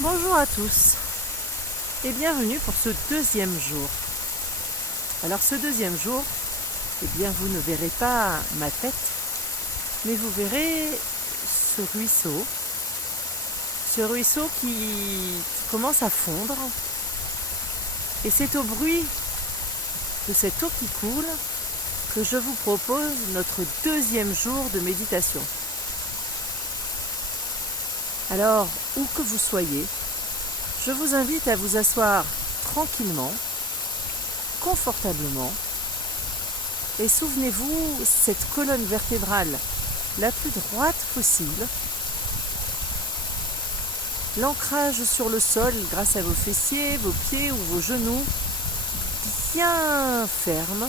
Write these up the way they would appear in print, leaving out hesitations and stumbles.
Bonjour à tous et bienvenue pour ce deuxième jour. Alors ce deuxième jour, vous ne verrez pas ma tête, mais vous verrez ce ruisseau qui commence à fondre. Et c'est au bruit de cette eau qui coule que je vous propose notre deuxième jour de méditation. Alors, où que vous soyez, je vous invite à vous asseoir tranquillement, confortablement, et souvenez-vous cette colonne vertébrale la plus droite possible, l'ancrage sur le sol grâce à vos fessiers, vos pieds ou vos genoux, bien ferme.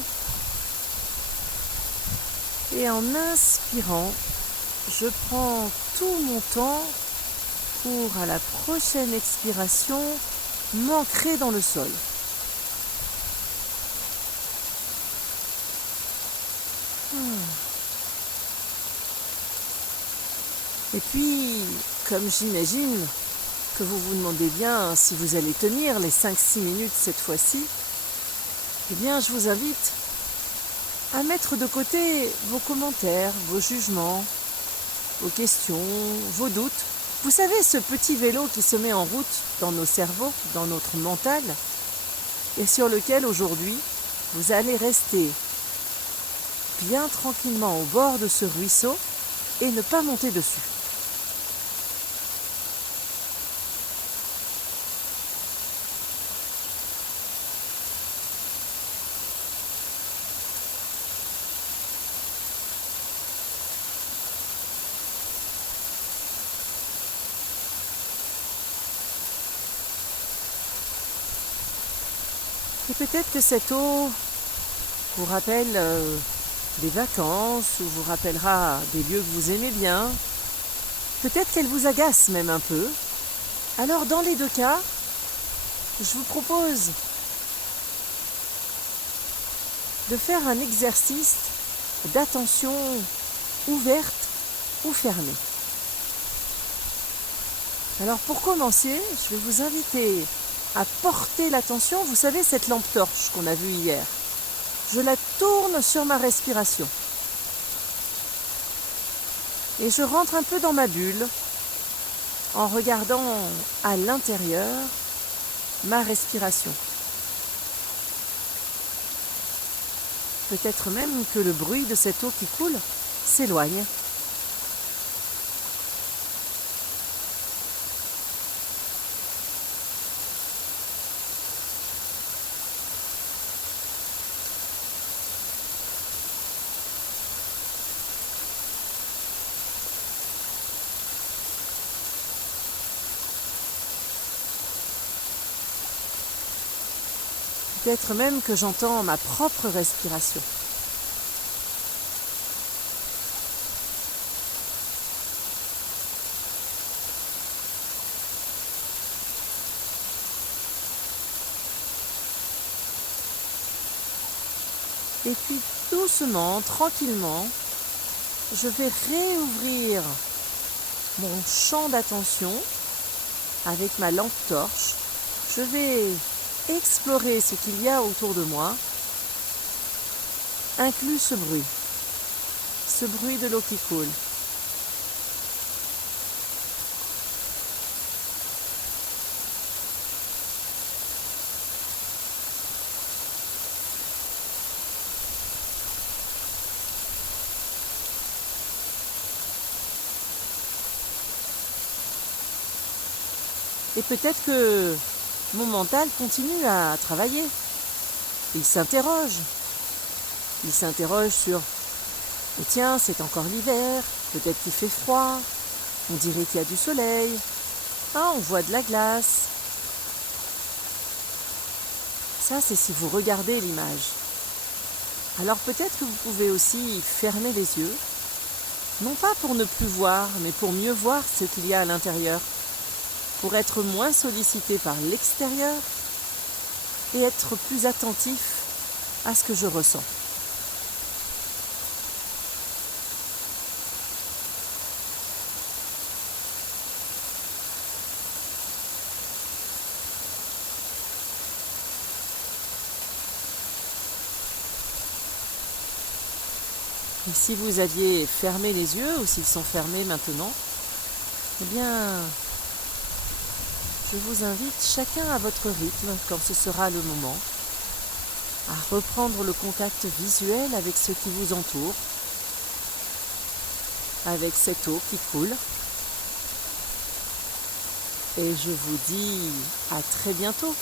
Et en inspirant, je prends tout mon temps pour, à la prochaine expiration, m'ancrer dans le sol. Et puis, comme j'imagine que vous vous demandez bien si vous allez tenir les 5-6 minutes cette fois-ci, je vous invite à mettre de côté vos commentaires, vos jugements, vos questions, vos doutes. Vous savez, ce petit vélo qui se met en route dans nos cerveaux, dans notre mental, et sur lequel aujourd'hui, vous allez rester bien tranquillement au bord de ce ruisseau et ne pas monter dessus. Et peut-être que cette eau vous rappelle des vacances ou vous rappellera des lieux que vous aimez bien. Peut-être qu'elle vous agace même un peu. Alors dans les deux cas, je vous propose de faire un exercice d'attention ouverte ou fermée. Alors pour commencer, je vais vous inviter à porter l'attention, vous savez cette lampe torche qu'on a vue hier. Je la tourne sur ma respiration. Et je rentre un peu dans ma bulle en regardant à l'intérieur ma respiration. Peut-être même que le bruit de cette eau qui coule s'éloigne. Peut-être même que j'entends ma propre respiration. Et puis doucement, tranquillement, je vais réouvrir mon champ d'attention avec ma lampe torche. Je vais explorer ce qu'il y a autour de moi, inclus ce bruit de l'eau qui coule. Et peut-être que mon mental continue à travailler. Il s'interroge sur « Mais tiens, c'est encore l'hiver, peut-être qu'il fait froid, on dirait qu'il y a du soleil, on voit de la glace. » Ça, c'est si vous regardez l'image. Alors peut-être que vous pouvez aussi fermer les yeux, non pas pour ne plus voir, mais pour mieux voir ce qu'il y a à l'intérieur. Pour être moins sollicité par l'extérieur et être plus attentif à ce que je ressens. Et si vous aviez fermé les yeux, ou s'ils sont fermés maintenant, eh bien, je vous invite chacun à votre rythme, quand ce sera le moment, à reprendre le contact visuel avec ce qui vous entoure, avec cette eau qui coule. Et je vous dis à très bientôt.